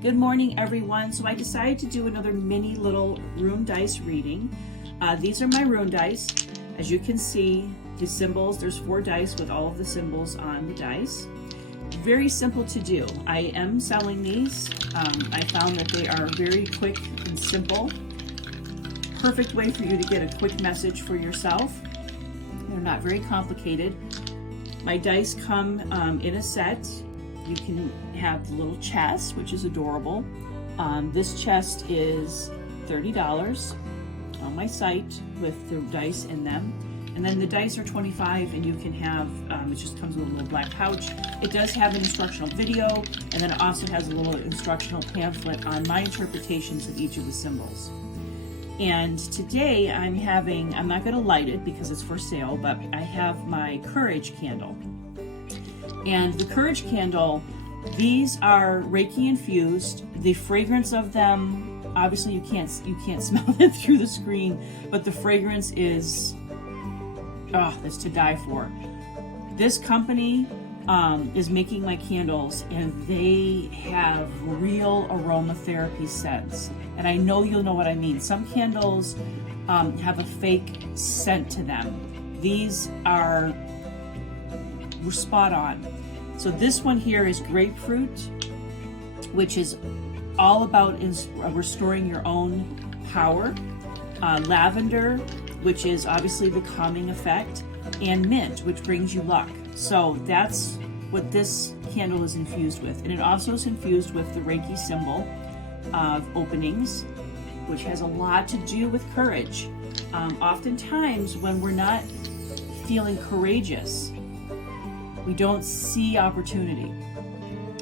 Good morning, everyone. So I decided to do another mini little rune dice reading. These are my rune dice. As you can see, the symbols, there's 4 dice with all of the symbols on the dice. Very simple to do. I am selling these. I found that they are very quick and simple. Perfect way for you to get a quick message for yourself. They're not very complicated. My dice come in a set. You can have the little chest, which is adorable. This chest is $30 on my site with the dice in them. And then the dice are $25, and you can have, it just comes with a little black pouch. It does have an instructional video, and then it also has a little instructional pamphlet on my interpretations of each of the symbols. And today I'm not gonna light it because it's for sale, but I have my courage candle. And the courage candle, these are Reiki infused. The fragrance of them, obviously you can't smell it through the screen, but the fragrance is, it's to die for. This company is making my candles, and they have real aromatherapy scents. And I know you'll know what I mean. Some candles have a fake scent to them. These are spot on. So this one here is grapefruit, which is all about restoring your own power. Lavender, which is obviously the calming effect, and mint, which brings you luck. So that's what this candle is infused with. And it also is infused with the Reiki symbol of openings, which has a lot to do with courage. Oftentimes when we're not feeling courageous, we don't see opportunity.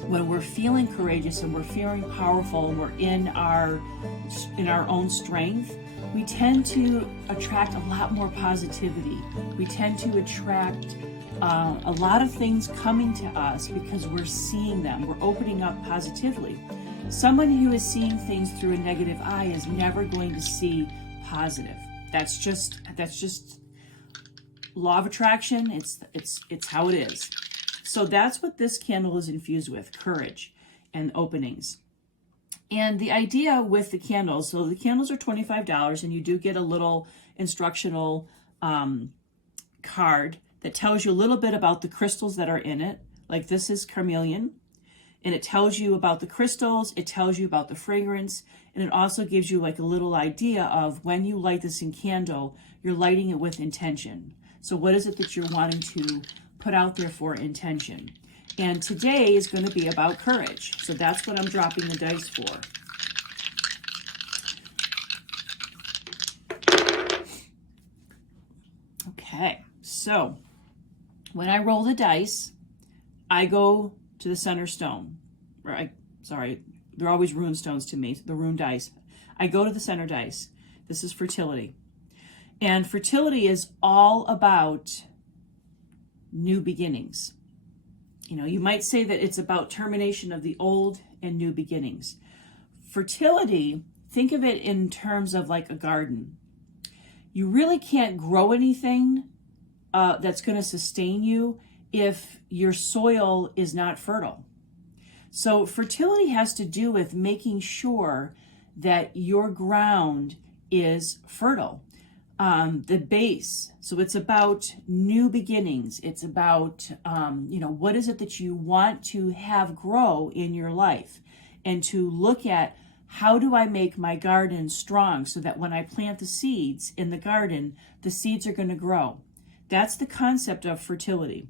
When we're feeling courageous and we're feeling powerful and we're in our own strength, we tend to attract a lot more positivity. We tend to attract a lot of things coming to us because we're seeing them. We're opening up positively. Someone who is seeing things through a negative eye is never going to see positive. That's just law of attraction. It's how it is. So that's what this candle is infused with: courage and openings. And the idea with the candles, so the candles are $25, and you do get a little instructional card that tells you a little bit about the crystals that are in it. Like this is carnelian, and it tells you about the crystals, it tells you about the fragrance, and it also gives you like a little idea of when you light this in candle, you're lighting it with intention. So what is it that you're wanting to put out there for intention? And today is going to be about courage. So that's what I'm dropping the dice for. Okay, so when I roll the dice, I go to the center stone. Sorry, they're always rune stones to me, the rune dice. I go to the center dice. This is fertility. And fertility is all about new beginnings. You know, you might say that it's about termination of the old and new beginnings. Fertility, think of it in terms of like a garden. You really can't grow anything that's going to sustain you if your soil is not fertile. So fertility has to do with making sure that your ground is fertile. The base. So it's about new beginnings. It's about, what is it that you want to have grow in your life, and to look at how do I make my garden strong so that when I plant the seeds in the garden, the seeds are going to grow. That's the concept of fertility.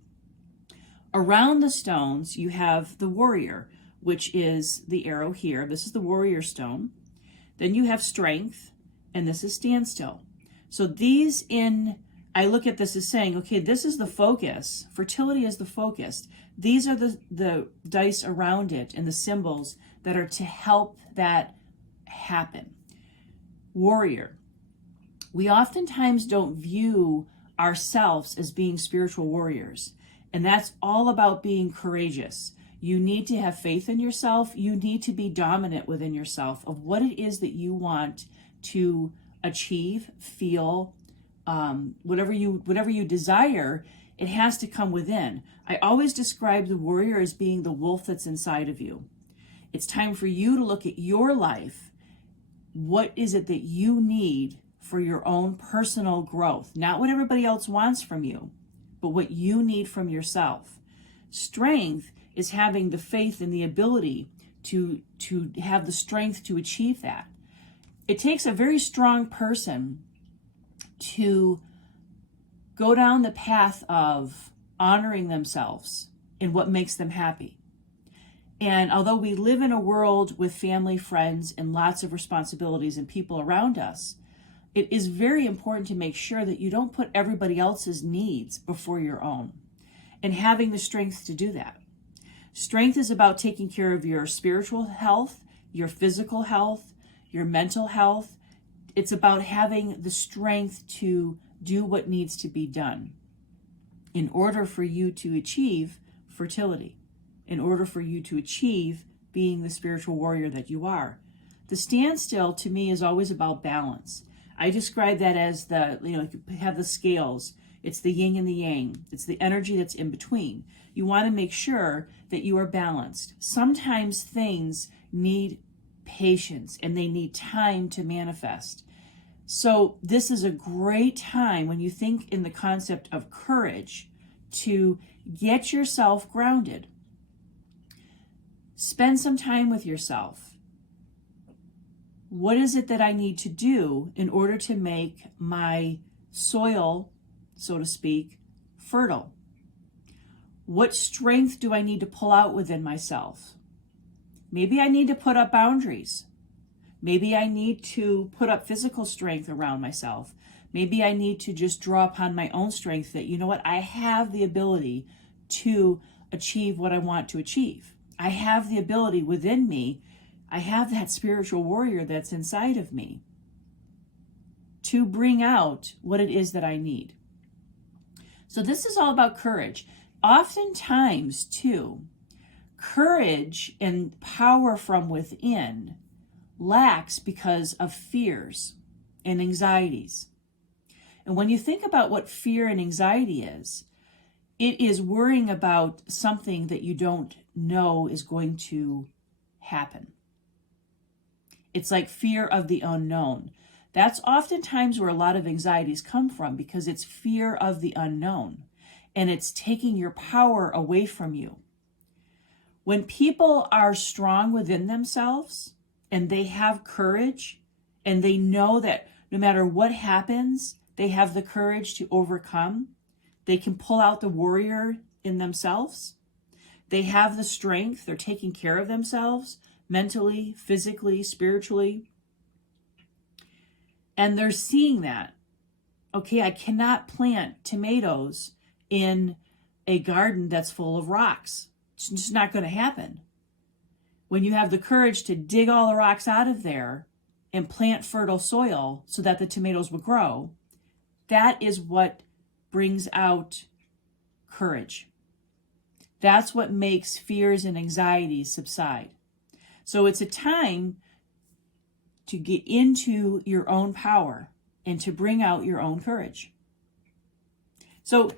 Around the stones, you have the warrior, which is the arrow here. This is the warrior stone. Then you have strength, and this is standstill. So I look at this as saying, okay, this is the focus. Fertility is the focus. These are the dice around it and the symbols that are to help that happen. Warrior. We oftentimes don't view ourselves as being spiritual warriors. And that's all about being courageous. You need to have faith in yourself. You need to be dominant within yourself of what it is that you want to achieve, feel, whatever you desire. It has to come within. I always describe the warrior as being the wolf that's inside of you. It's time for you to look at your life. What is it that you need for your own personal growth? Not what everybody else wants from you, but what you need from yourself. Strength is having the faith and the ability to have the strength to achieve that. It takes a very strong person to go down the path of honoring themselves and what makes them happy. And although we live in a world with family, friends, and lots of responsibilities and people around us, it is very important to make sure that you don't put everybody else's needs before your own, and having the strength to do that. Strength is about taking care of your spiritual health, your physical health, your mental health. It's about having the strength to do what needs to be done in order for you to achieve fertility, in order for you to achieve being the spiritual warrior that you are. The standstill to me is always about balance. I describe that as you have the scales. It's the yin and the yang. It's the energy that's in between. You want to make sure that you are balanced. Sometimes things need patience and they need time to manifest. So this is a great time when you think in the concept of courage to get yourself grounded. Spend some time with yourself. What is it that I need to do in order to make my soil, so to speak, fertile? What strength do I need to pull out within myself? Maybe I need to put up boundaries. Maybe I need to put up physical strength around myself. Maybe I need to just draw upon my own strength that, you know what, I have the ability to achieve what I want to achieve. I have the ability within me. I have that spiritual warrior that's inside of me to bring out what it is that I need. So this is all about courage. Oftentimes, too, courage and power from within lacks because of fears and anxieties. And when you think about what fear and anxiety is, it is worrying about something that you don't know is going to happen. It's like fear of the unknown. That's oftentimes where a lot of anxieties come from, because it's fear of the unknown and it's taking your power away from you. When people are strong within themselves and they have courage and they know that no matter what happens, they have the courage to overcome, they can pull out the warrior in themselves. They have the strength. They're taking care of themselves mentally, physically, spiritually. And they're seeing that. Okay, I cannot plant tomatoes in a garden that's full of rocks. It's just not going to happen. When you have the courage to dig all the rocks out of there and plant fertile soil so that the tomatoes will grow, that is what brings out courage. That's what makes fears and anxieties subside. So it's a time to get into your own power and to bring out your own courage. So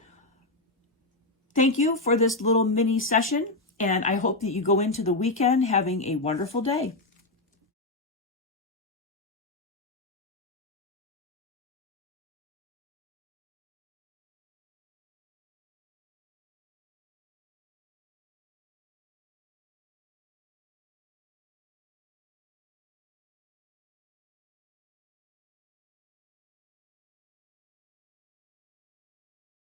thank you for this little mini session, and I hope that you go into the weekend having a wonderful day.